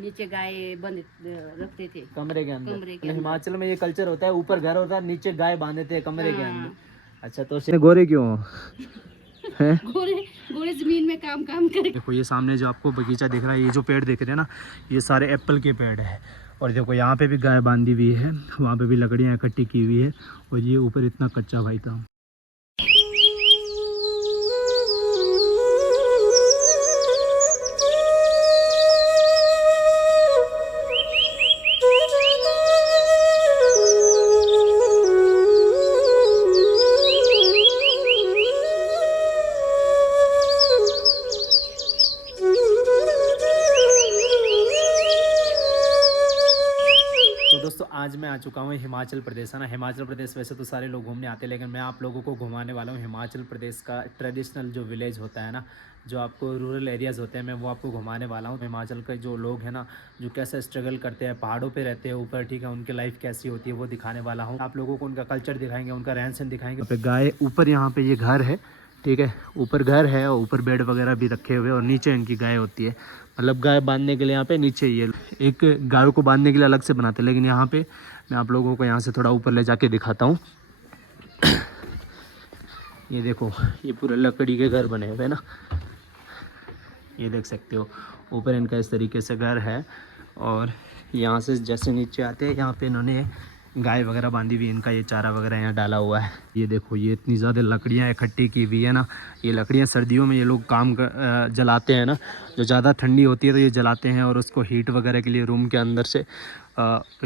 नीचे गाय बंद रखते थे कमरे के अंदर। कमरे के हिमाचल में ये कल्चर होता है, ऊपर घर होता है, नीचे गाय बांधे थे कमरे के हाँ। अंदर। अच्छा, तो गोरे क्यों हैं? गोरे गोरे जमीन में काम करके। देखो ये सामने जो आपको बगीचा दिख रहा है, ये जो पेड़ दिख रहे हैं ना, ये सारे एप्पल के पेड़ है। और देखो यहाँ पे भी गाय बांधी हुई है, वहाँ पे भी लकड़ियाँ इकट्ठी की हुई है। और ये ऊपर इतना कच्चा भाई था। दोस्तों आज मैं आ चुका हूँ हिमाचल प्रदेश, है ना। हिमाचल प्रदेश वैसे तो सारे लोग घूमने आते हैं, लेकिन मैं आप लोगों को घुमाने वाला हूँ हिमाचल प्रदेश का ट्रेडिशनल जो विलेज होता है ना, जो आपको रूरल एरियाज़ होते हैं, मैं वो आपको घुमाने वाला हूँ। हिमाचल के जो लोग हैं ना, जो कैसे स्ट्रगल करते हैं, पहाड़ों पे रहते हैं ऊपर, ठीक है, उनकी लाइफ कैसी होती है वो दिखाने वाला हूँ। आप लोगों को उनका कल्चर दिखाएंगे, उनका रहन सहन दिखाएंगे। गाय ऊपर यहाँ पे ये घर है, ठीक है, ऊपर घर है और ऊपर बेड वगैरह भी रखे हुए, और नीचे इनकी गाय होती है। मतलब गाय बांधने के लिए यहाँ पे नीचे ये एक गायों को बांधने के लिए अलग से बनाते हैं, लेकिन यहाँ पे मैं आप लोगों को यहाँ से थोड़ा ऊपर ले जाके दिखाता हूँ। ये देखो, ये पूरे लकड़ी के घर बने हुए हैं ना, ये देख सकते हो। ऊपर इनका इस तरीके से घर है, और यहाँ से जैसे नीचे आते हैं, यहाँ पे इन्होंने गाय वगैरह बांधी हुई, इनका ये चारा वगैरह यहाँ डाला हुआ है। ये देखो, ये इतनी ज़्यादा लकड़ियाँ इकट्ठी की हुई है ना। ये लकड़ियाँ सर्दियों में ये लोग जलाते हैं ना, जो ज़्यादा ठंडी होती है तो ये जलाते हैं, और उसको हीट वगैरह के लिए रूम के अंदर से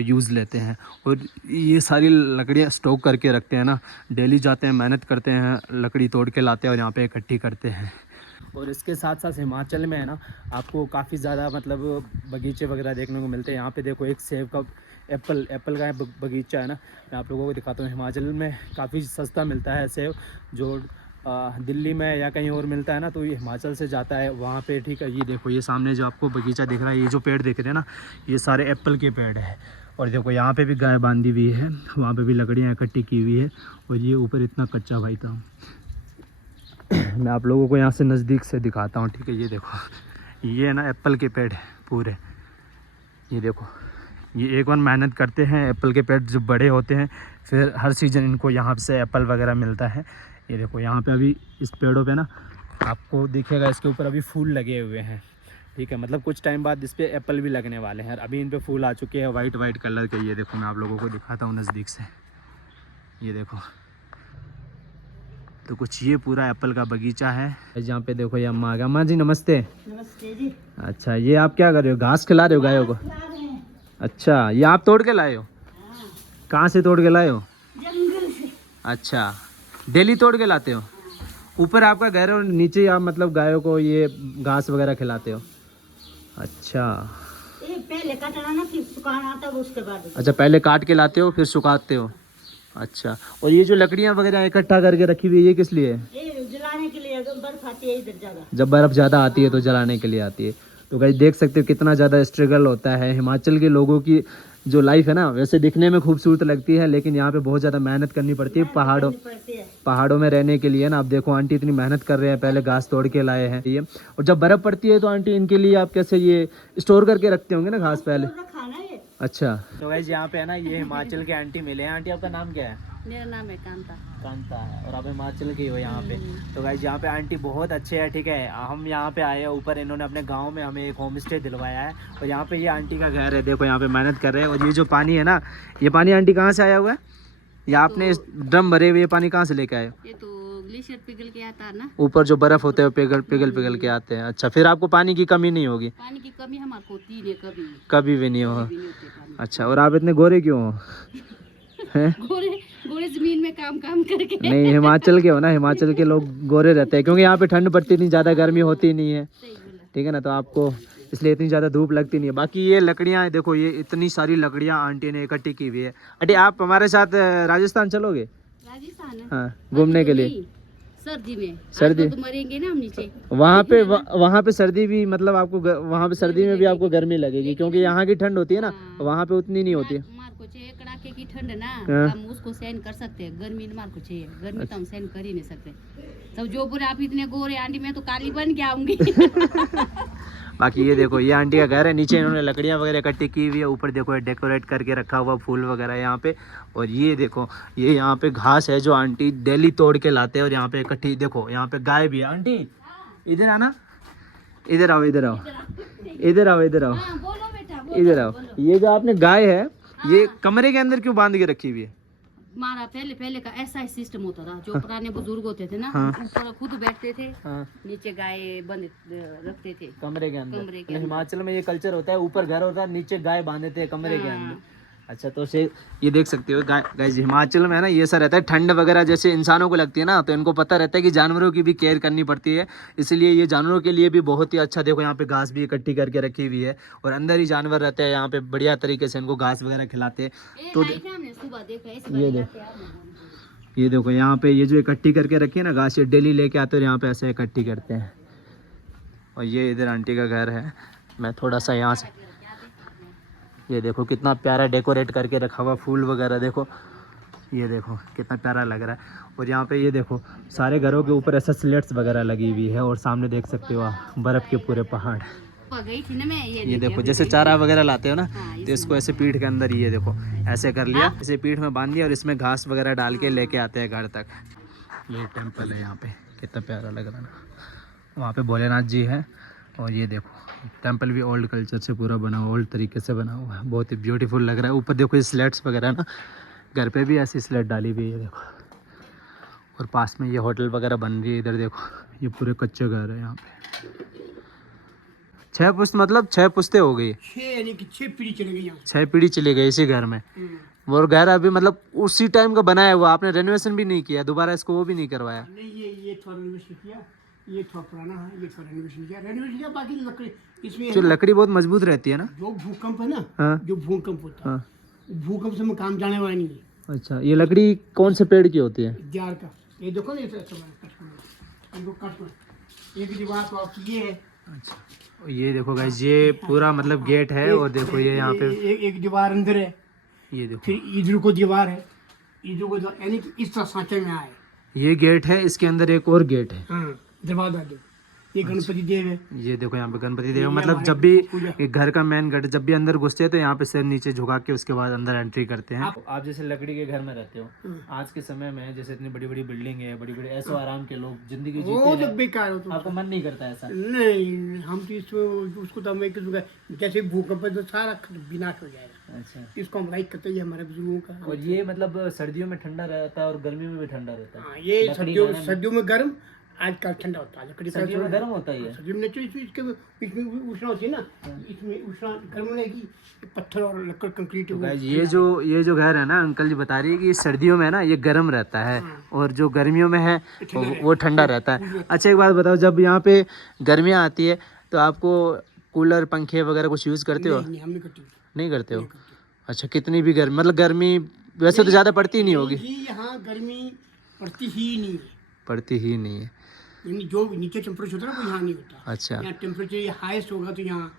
यूज़ लेते हैं। और ये सारी लकड़ियाँ स्टॉक करके रखते हैं ना, डेली जाते हैं, मेहनत करते हैं, लकड़ी तोड़ के लाते हैं और यहाँ पे इकट्ठी करते हैं। और इसके साथ साथ हिमाचल में है ना, आपको काफ़ी ज़्यादा मतलब बगीचे वगैरह देखने को मिलते हैं। यहाँ पे देखो एक सेब का एप्पल का बगीचा है ना, मैं आप लोगों को दिखाता हूँ। हिमाचल में काफ़ी सस्ता मिलता है सेब, जो दिल्ली में या कहीं और मिलता है ना, तो ये हिमाचल से जाता है वहाँ पे, ठीक है। ये देखो, ये सामने जो आपको बगीचा दिख रहा है, ये जो पेड़ दिख रहे हैं ना, ये सारे एप्पल के पेड़ है। और देखो यहाँ पे भी गाय बांधी हुई है, वहाँ पे भी लकड़ियाँ इकट्ठी की हुई है, और ये ऊपर इतना कच्चा भाई था। मैं आप लोगों को यहाँ से नज़दीक से दिखाता हूँ, ठीक है। ये देखो, ये ना एप्पल के पेड़ पूरे, ये देखो, ये एक बार मेहनत करते हैं, एप्पल के पेड़ जब बड़े होते हैं, फिर हर सीज़न इनको यहाँ से एप्पल वगैरह मिलता है। ये देखो, यहाँ पे अभी इस पेड़ों पे ना आपको दिखेगा, इसके ऊपर अभी फूल लगे हुए हैं, ठीक है। मतलब कुछ टाइम बाद इस पर एप्पल भी लगने वाले हैं। अभी इन पे फूल आ चुके हैं वाइट कलर के। ये देखो, मैं आप लोगों को दिखाता हूँ नज़दीक से, ये देखो। तो कुछ ये पूरा एप्पल का बगीचा है। जहाँ पे देखो ये अम्मा आ गया। अम्मा जी नमस्ते। नमस्ते जी। अच्छा, ये आप क्या कर रहे हो? घास खिला रहे हो गायों को? अच्छा, ये आप तोड़ के लाए हो? कहाँ से तोड़ के लाए हो? जंगल से। अच्छा, डेली तोड़ के लाते हो? ऊपर आपका घर है और नीचे आप मतलब गायों को ये घास वगैरह खिलाते हो? अच्छा, पहले काटना ना, फिर सुखाना, तब उसके बाद। अच्छा, पहले काट के लाते हो फिर सुखाते हो। अच्छा, और ये जो लकड़ियाँ वगैरह इकट्ठा करके रखी हुई है, ये किस लिए है? ये जलाने के लिए, बर्फ आती है इधर ज़्यादा। जब बर्फ़ ज़्यादा आती है तो जलाने के लिए आती है। तो गाइस देख सकते हो कितना ज़्यादा स्ट्रगल होता है। हिमाचल के लोगों की जो लाइफ है ना, वैसे दिखने में खूबसूरत लगती है, लेकिन यहाँ पे बहुत ज़्यादा मेहनत करनी पड़ती है पहाड़ों में रहने के लिए ना। आप देखो आंटी इतनी मेहनत कर रहे हैं, पहले घास तोड़ के लाए हैं ये। और जब बर्फ़ पड़ती है तो आंटी इनके लिए आप कैसे ये स्टोर करके रखते होंगे ना घास पहले? अच्छा, तो गाइस यहाँ पे है ना, ये हिमाचल के आंटी मिले हैं। आंटी आपका नाम क्या है? मेरा नाम है कांता। कांता है, और आप हिमाचल के हो यहाँ पे। तो गाइस यहाँ पे आंटी बहुत अच्छे हैं, ठीक है। हम यहाँ पे आए हैं ऊपर, इन्होंने अपने गांव में हमें एक होम स्टे दिलवाया है, और यहाँ पे ये आंटी का घर है। देखो यहाँ पे मेहनत कर रहे हैं। और ये जो पानी है ना, ये पानी आंटी कहाँ से आया हुआ है? ये आपने ड्रम भरे हुए पानी कहाँ से लेके आए? ये तो ग्लेशियर पिघल के आता है ना, ऊपर जो बर्फ होते हैं पिघल के आते हैं। अच्छा, फिर आपको पानी की कमी नहीं होगी? पानी की कमी हमारे होती नहीं, कभी भी नहीं हो। अच्छा, और आप इतने गोरे क्यों हो? हैं? गोरे जमीन में काम करके। नहीं, हिमाचल के हो ना, हिमाचल के लोग गोरे रहते हैं, क्योंकि यहाँ पे ठंड पड़ती नहीं, ज़्यादा गर्मी होती नहीं है, ठीक है ना। तो आपको इसलिए इतनी ज़्यादा धूप लगती नहीं है। बाकी ये लकड़ियाँ देखो, ये इतनी सारी लकड़ियाँ आंटी ने इकट्ठी की हुई है। आंटी आप हमारे साथ राजस्थान चलोगे? राजस्थान? हाँ, घूमने के लिए। सर्दी में? सर्दी तो मरेंगे ना हम नीचे। वहाँ पे सर्दी भी, मतलब आपको वहाँ पे सर्दी में भी आपको गर्मी लगेगी, क्योंकि यहाँ की ठंड होती है ना, वहाँ पे उतनी नहीं होती है। को चाहिए कड़ाके की ठंड ना, हाँ। हम उसको सहन कर सकते हैं, गर्मी हमारे को चाहिए, गर्मी तो हम सहन कर ही नहीं सकते। सब जो बोले आप इतने गोरे आंटी, मैं तो काली बन के आऊंगी। बाकी ये देखो, ये आंटी का घर है, नीचे इन्होंने लकड़ियाँ वगैरह इकट्ठी की हुई है, ऊपर देखो डेकोरेट करके रखा हुआ फूल वगैरह यहाँ पे। और ये देखो, ये यहाँ पे घास है जो आंटी डेली तोड़ के लाते हैं और यहाँ पे इकट्ठी, देखो यहाँ पे गाय भी है। आंटी इधर आना, इधर आओ, इधर आओ, इधर आओ, इधर आओ, हाँ, बोलो बेटा, बोलो, इधर आओ। बोलो। ये जो आपने गाय है, ये कमरे के अंदर क्यों बांध के रखी हुई है? हमारा पहले का ऐसा ही सिस्टम होता था, जो पुराने बुजुर्ग होते थे ना, हाँ। ऊपर खुद बैठते थे, हाँ, नीचे गाय बंद रखते थे कमरे के अंदर। कमरे के मतलब अंदर। हिमाचल में ये कल्चर होता है, ऊपर घर होता है, नीचे गाय बांधे थे कमरे के हाँ। अंदर। अच्छा, तो से ये देख सकते हो गाइस, हिमाचल में है ना ये ऐसा रहता है, ठंड वगैरह जैसे इंसानों को लगती है ना, तो इनको पता रहता है कि जानवरों की भी केयर करनी पड़ती है, इसलिए ये जानवरों के लिए भी बहुत ही अच्छा। देखो यहाँ पे घास भी इकट्ठी करके रखी हुई है और अंदर ही जानवर रहते हैं, यहाँ पे बढ़िया तरीके से इनको घास वगैरह खिलाते हैं। तो सुबह देखा ये देखो, ये देखो यहाँ पे ये जो इकट्ठी करके रखी है ना घास, ये डेली लेके आते हैं और यहाँ पे ऐसे इकट्ठी करते हैं। और ये इधर आंटी का घर है, मैं थोड़ा सा यहाँ से, ये देखो कितना प्यारा डेकोरेट करके रखा हुआ, फूल वगैरह देखो, ये देखो कितना प्यारा लग रहा है। और यहाँ पे ये देखो सारे घरों के ऊपर ऐसा स्लेट्स वगैरह लगी हुई है और सामने देख सकते हो आप बर्फ़ के पूरे पहाड़। गई थी ना मैं, ये देखो जैसे चारा वगैरह लाते हो ना, तो इसको ऐसे पीठ के अंदर, ये देखो ऐसे कर लिया, इसे पीठ में बांध दिया और इसमें घास वगैरह डाल के लेके आते हैं घर तक। ये टेम्पल है यहाँ पे, कितना प्यारा लग रहा है ना। वहाँ पे भोलेनाथ जी है और ये देखो टेम्पल भी ओल्ड कल्चर से पूरा बना हुआ, ओल्ड तरीके से बना हुआ है, बहुत ही ब्यूटीफुल लग रहा है। ऊपर देखो ये स्लेट्स वगैरह ना, घर पे भी ऐसी स्लेट डाली हुई है देखो। और पास में ये होटल वगैरह बन रही है, इधर देखो ये पूरे कच्चे घर है यहाँ पे। 6 पुश्त मतलब 6 पुश्ते हो गई, 6 पीढ़ी चली गई यहाँ 6 पीढ़ी चली गई इसी घर में। वो घर अभी मतलब उसी टाइम का बनाया हुआ, आपने रेनोवेशन भी नहीं किया दोबारा इसको, वो भी नहीं करवाया? नहीं, ये थोड़ा रेनोवेशन किया, ये थोड़ा पुराना है, ये थोड़ा रेनोवेशन किया, बाकी लकड़ी इसमें जो लकड़ी बहुत मजबूत रहती है ना। जो भूकंप है ना, हाँ। जो भूकंप होता है, हाँ। भूकंप से में काम जाने वाला नहीं है। अच्छा, ये लकड़ी कौन से पेड़ की होती है? दियार का, ये देखो ना, इनको कट एक दीवार तो आपकी ये है। अच्छा, ये देखो गाइस, ये पूरा मतलब गेट है और देखो ये यहाँ पे एक दीवार अंदर है, ये देखो फिर इधर को दीवार है, इधर को यानी कि इस तरह सांचे में आए। ये गेट है, इसके अंदर एक और गेट है। हाँ, दरवाजा दो, ये गणपति देव है। ये देखो यहाँ पे गणपति देव, मतलब जब भी एक घर का मेन गेट, जब भी अंदर घुसते हैं तो यहाँ पे सिर नीचे झुका के उसके बाद अंदर एंट्री करते हैं। आप जैसे लकड़ी के घर में रहते हो, आज के समय में जैसे इतनी बड़ी बड़ी बिल्डिंग है, बड़ी बड़ी ऐसो आराम के लोग जिंदगी वो जीते तो हैं, बेकार हो, तो आपको मन नहीं करता ऐसा? नहीं, हम तो इसमें उसको तो मैं कहूँगा, जैसे भूकंप है तो सारा विनाश हो जाएगा। अच्छा, इसको हम लाइक करते हैं हमारे बुजुर्गों का। और ये मतलब सर्दियों में ठंडा रहता है और गर्मियों में भी ठंडा रहता है? हाँ, ये लकड़ी सर्दियों में गर्म, आजकल ठंडा होता है। लकड़ी का सर्दियों में गर्म होता ही है। सर्दियों में इसमें उष्णा होती है ना, इसमें उष्णा गर्म होने की, पत्थर और लकड़ कंक्रीट। गाइस, ये जो घर है ना, अंकल जी बता रही है कि सर्दियों में ना ये गर्म रहता है और जो गर्मियों में है वो ठंडा रहता है। अच्छा, एक बात बताओ, जब यहाँ पे गर्मियाँ आती है तो आपको कूलर पंखे वगैरह कुछ यूज़ करते हो? नहीं, हम नहीं करते। नहीं करते हो? अच्छा, कितनी भी गर्मी, मतलब गर्मी वैसे तो ज़्यादा पड़ती नहीं होगी? यहाँ गर्मी पड़ती ही नहीं है, पड़ती ही नहीं है। यानी जो नीचे टेम्परेचर होता है ना वो यहाँ नहीं होता। अच्छा, यहाँ टेम्परेचर हाईएस्ट होगा तो यहाँ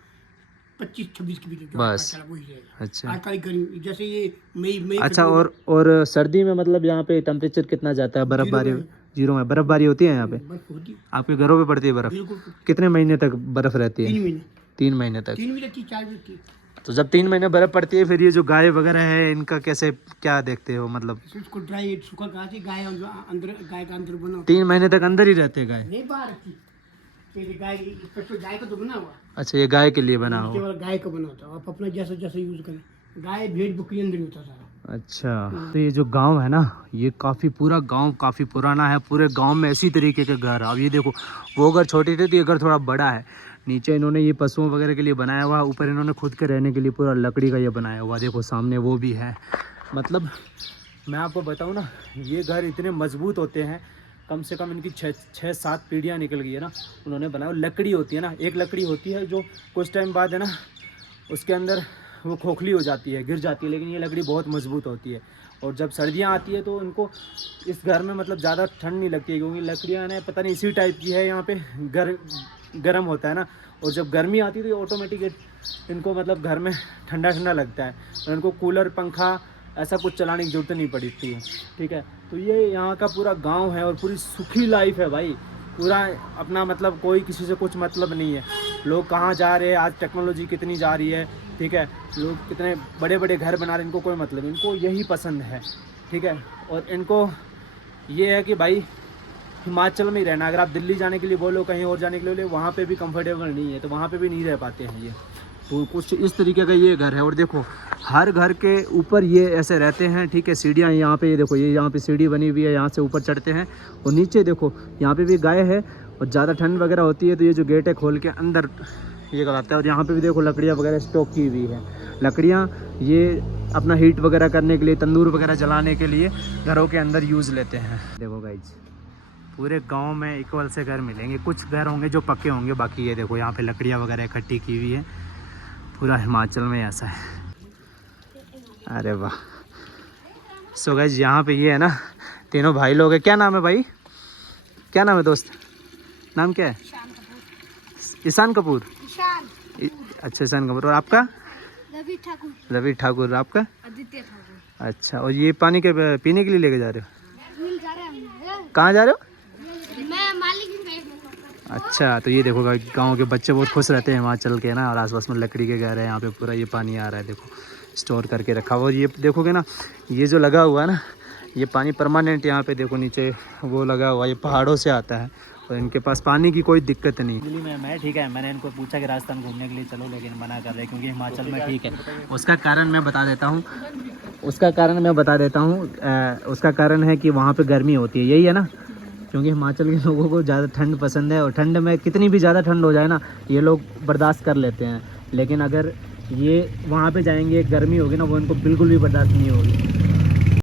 25-26 के बीच बस। वही रहेगा। अच्छा, आजकल गर्मी जैसे ये मई अच्छा। और सर्दी में मतलब यहाँ पे टेम्परेचर कितना जाता है? बर्फबारी? 0 में बर्फबारी होती है यहाँ पे? बर्फ होती है, आपके घरों पे पड़ती है बर्फ? बिल्कुल। कितने महीने तक बर्फ रहती है? 3 महीने 3 महीने तक? 3 भी रहती, 4 भी रहती। तो जब 3 महीने बर्फ पड़ती है, फिर ये जो गाय वगैरह है इनका कैसे क्या देखते हो? मतलब उसको ड्राई सूखा कहा गाय अंदर, गाय का अंदर बना 3 महीने तक अंदर ही रहते हैं गाय? नहीं, बाहर रखी गाय, गाय का तो बना हुआ। अच्छा, ये गाय के लिए बना हो? केवल गाय का बना होता है, आप अपना जैसा जैसा यूज करें। गाय भेड़ बकरी अंदर ही होता सारा। अच्छा, तो ये जो गांव है ना, ये काफ़ी पूरा गांव काफ़ी पुराना है, पूरे गांव में इसी तरीके के घर। अब ये देखो, वो घर छोटे थे तो ये घर थोड़ा बड़ा है। नीचे इन्होंने ये पशुओं वगैरह के लिए बनाया हुआ, ऊपर इन्होंने खुद के रहने के लिए पूरा लकड़ी का ये बनाया हुआ। देखो सामने वो भी है। मतलब मैं आपको बताऊँ ना, ये घर इतने मजबूत होते हैं, कम से कम इनकी 6-7 पीढ़ियाँ निकल गई है ना, उन्होंने बनाया। लकड़ी होती है ना, एक लकड़ी होती है जो कुछ टाइम बाद है ना उसके अंदर वो खोखली हो जाती है, गिर जाती है, लेकिन ये लकड़ी बहुत मजबूत होती है। और जब सर्दियाँ आती है तो इनको इस घर में मतलब ज़्यादा ठंड नहीं लगती है, क्योंकि लकड़ियाँ ना पता नहीं इसी टाइप की है, यहाँ पे गर्म होता है ना। और जब गर्मी आती है तो ऑटोमेटिक इनको मतलब घर में ठंडा ठंडा लगता है और इनको कूलर पंखा ऐसा कुछ चलाने की ज़रूरत नहीं पड़ती है, ठीक है। तो ये यहाँ का पूरा गांव है और पूरी सुखी लाइफ है भाई, पूरा अपना मतलब कोई किसी से कुछ मतलब नहीं है। लोग कहाँ जा रहे हैं, आज टेक्नोलॉजी कितनी जा रही है, ठीक है, लोग कितने बड़े बड़े घर बना रहे हैं, इनको कोई मतलब नहीं, इनको यही पसंद है, ठीक है। और इनको ये है कि भाई हिमाचल में ही रहना, अगर आप दिल्ली जाने के लिए बोलो, कहीं और जाने के लिए बोलो, वहाँ पे भी कंफर्टेबल नहीं है, तो वहाँ पे भी नहीं रह पाते हैं ये। तो कुछ इस तरीके का ये घर है। और देखो हर घर के ऊपर ये ऐसे रहते हैं, ठीक है। सीढ़ियाँ यहाँ पे, ये देखो ये यहाँ पे सीढ़ी बनी हुई है, यहाँ से ऊपर चढ़ते हैं। और नीचे देखो यहाँ पे भी गाय है, और ज़्यादा ठंड वगैरह होती है तो ये जो गेट है खोल के अंदर ये कराता है। और यहाँ पे भी देखो लकड़ियाँ वगैरह स्टॉक की हुई है। लकड़ियाँ ये अपना हीट वगैरह करने के लिए, तंदूर वगैरह जलाने के लिए घरों के अंदर यूज़ लेते हैं। देखो गाइज पूरे गांव में इक्वल से घर मिलेंगे, कुछ घर होंगे जो पक्के होंगे, बाकी ये देखो यहाँ पे लकड़ियाँ वगैरह इकट्ठी की हुई है। पूरा हिमाचल में ऐसा है। अरे वाह। सो गाइज यहाँ पे ये है ना, तीनों भाई लोग हैं। क्या नाम है भाई, क्या नाम है दोस्त, नाम क्या है? ईशान कपूर। अच्छा ईशान कपूर। और आपका? रवि ठाकुर। रवि ठाकुर। आपका? आदित्य ठाकुर। अच्छा। और ये पानी के पीने के लिए लेके जा रहे हो? मिल जा रहे हैं। कहाँ जा रहे हो? मैं मालिक हूँ। अच्छा। तो ये देखो गांव के बच्चे बहुत खुश रहते हैं हिमाचल के ना, और आसपास में लकड़ी के घर है, यहाँ पे पूरा ये पानी आ रहा है, देखो स्टोर करके रखा हुआ। और ये देखोगे ना, ये जो लगा हुआ है ना, ये पानी परमानेंट यहाँ पे देखो नीचे वो लगा हुआ, ये पहाड़ों से आता है और इनके पास पानी की कोई दिक्कत नहीं। दिल्ली में मैं ठीक है, मैंने इनको पूछा कि राजस्थान घूमने के लिए चलो, लेकिन मना कर रहे हैं क्योंकि हिमाचल में ठीक है। उसका कारण मैं बता देता हूँ, उसका कारण है कि वहाँ पर गर्मी होती है, यही है ना, क्योंकि हिमाचल के लोगों को ज़्यादा ठंड पसंद है। और ठंड में कितनी भी ज़्यादा ठंड हो जाए ना, ये लोग बर्दाश्त कर लेते हैं। लेकिन अगर ये वहाँ पे जाएंगे, गर्मी होगी ना, वो इनको बिल्कुल भी बर्दाश्त नहीं होगी।